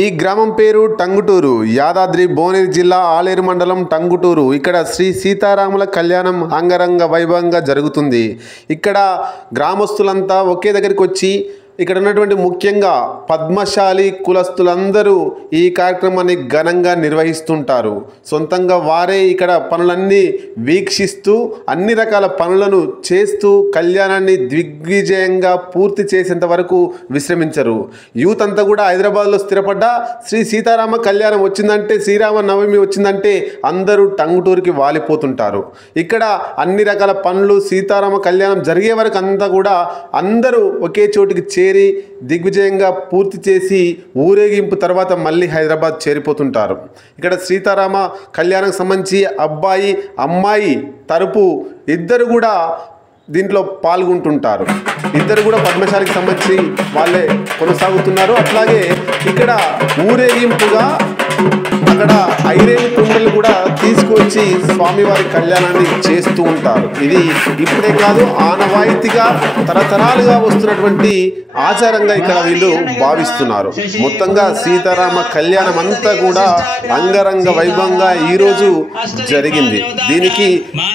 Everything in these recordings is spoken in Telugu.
ఈ గ్రామం పేరు టంగుటూరు, యాదాద్రి భువనగిరి జిల్లా ఆలేరు మండలం టంగుటూరు. ఇక్కడ శ్రీ సీతారాముల కళ్యాణం అంగరంగ వైభవంగా జరుగుతుంది. ఇక్కడ గ్రామస్తులంతా ఒకే దగ్గరికి వచ్చి ఇక్కడ ఉన్నటువంటి ముఖ్యంగా పద్మశాలి కులస్తులందరూ ఈ కార్యక్రమాన్ని ఘనంగా నిర్వహిస్తుంటారు. సొంతంగా వారే ఇక్కడ పనులన్నీ వీక్షిస్తూ అన్ని రకాల పనులను చేస్తూ కళ్యాణాన్ని దిగ్విజయంగా పూర్తి చేసేంత వరకు విశ్రమించరు. యూత్ అంతా కూడా హైదరాబాద్లో స్థిరపడ్డ శ్రీ సీతారామ కళ్యాణం వచ్చిందంటే, శ్రీరామ నవమి వచ్చిందంటే అందరూ టంగుటూరుకి వాలిపోతుంటారు. ఇక్కడ అన్ని రకాల పనులు సీతారామ కళ్యాణం జరిగే వరకు అంతా కూడా అందరూ ఒకే చోటికి చేరి దిగ్విజయంగా పూర్తి చేసి ఊరేగింపు తర్వాత మళ్ళీ హైదరాబాద్ చేరిపోతుంటారు. ఇక్కడ సీతారామ కళ్యాణానికి సంబంధించి అబ్బాయి అమ్మాయి తరపు ఇద్దరు కూడా దీంట్లో పాల్గొంటుంటారు. ఇద్దరు కూడా పద్మశాలికి సంబంధించి వాళ్ళే కొనసాగుతున్నారు. అట్లాగే ఇక్కడ ఊరేగింపుగా అక్కడ ఐరేన్ కుండలు కూడా తీసుకొచ్చి స్వామివారి కళ్యాణాన్ని చేస్తూ ఉంటారు. ఇది ఇప్పుడే కాదు, ఆనవాయితీగా తరతరాలుగా వస్తున్నటువంటి ఆచారంగా ఇక్కడ వీళ్ళు భావిస్తున్నారు. మొత్తంగా సీతారామ కళ్యాణం అంతా కూడా అంగరంగ వైభవంగా ఈరోజు జరిగింది. దీనికి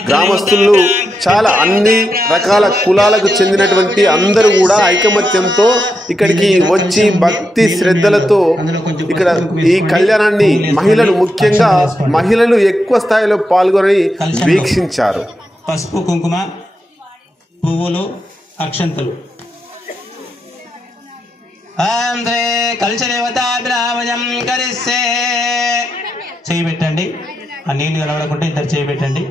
గ్రామస్తులు చాలా అన్ని రకాల కులాలకు చెందినటువంటి అందరూ కూడా ఐకమత్యంతో ఇక్కడికి వచ్చి భక్తి శ్రద్ధలతో ఇక్కడ ఈ కళ్యాణాన్ని మహిళలు, ముఖ్యంగా మహిళలు ఎక్కువ స్థాయిలో పాల్గొని వీక్షించారు. పసుపు, కుంకుమ, పువ్వులు, అక్షంతలు చేయి పెట్టండి. ఆ నీళ్లు కలవడకుంటే ఇద్దరు చేయి పెట్టండి.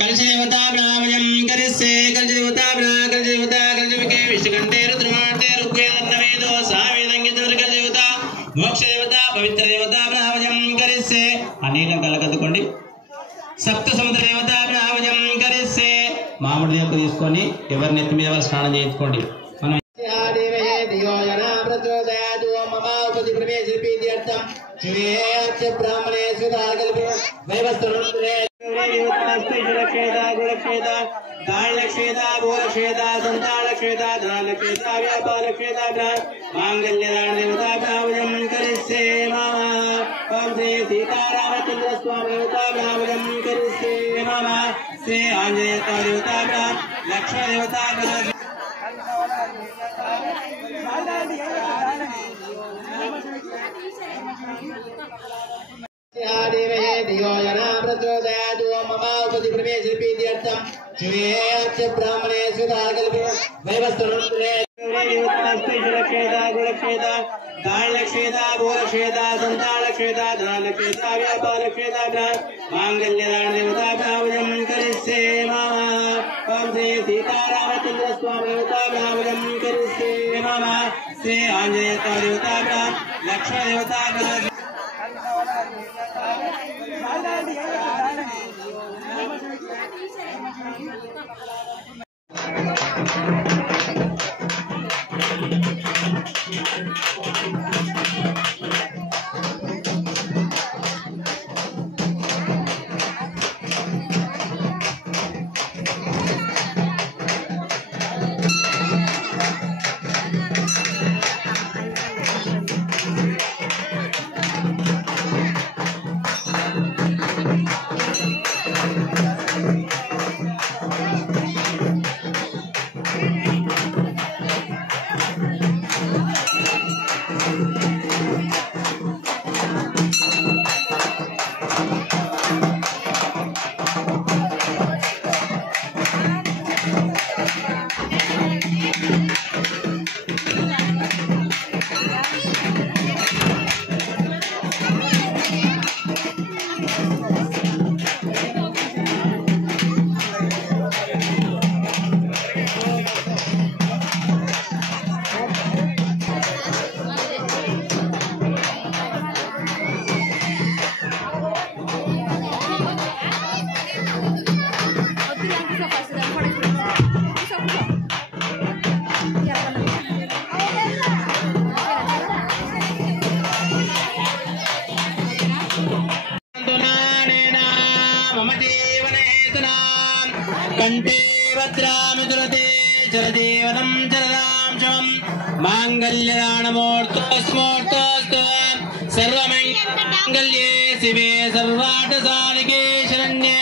కలిసి దేవతా బ్రాహ్మణం కరిస్తే కలిసి దేవతా కలిసి దేవతా కలిసి విష్ణుకంఠే రుద్రమాంతే ఋగ్వేదన్నవేదో సావేదంగిత దేవత మోక్ష దేవత పవిత్ర దేవత బ్రాహ్మణం కరిస్తే ఆ నీళ్ళం కలగద్దుకోండి. సప్త సముద్ర దేవత బ్రాహ్మణం కరిస్తే మామిడి దేవత తీసుకొని ఎవరి నెత్తి మీద వాళ్ళు స్నానం చేయించుకోండి. మనం బ్రాహ్మణే సీతారామచంద్ర స్వామి శ్రీ ఆంజనేయ దేవత లక్ష్మణ దేవత బ్రాహ్మణే సీతారామచంద్ర స్వామి శ్రీ ఆంజనేయ దేవత లక్ష్మణ దేవత కంటే భద్రామి దురతే జలదేవనం జలదాం शुभम मांगल्यदानमूर्तोऽस्तु सर्वमङ्गल्ये शिवे सर्वार्थसाधिके शरण्ये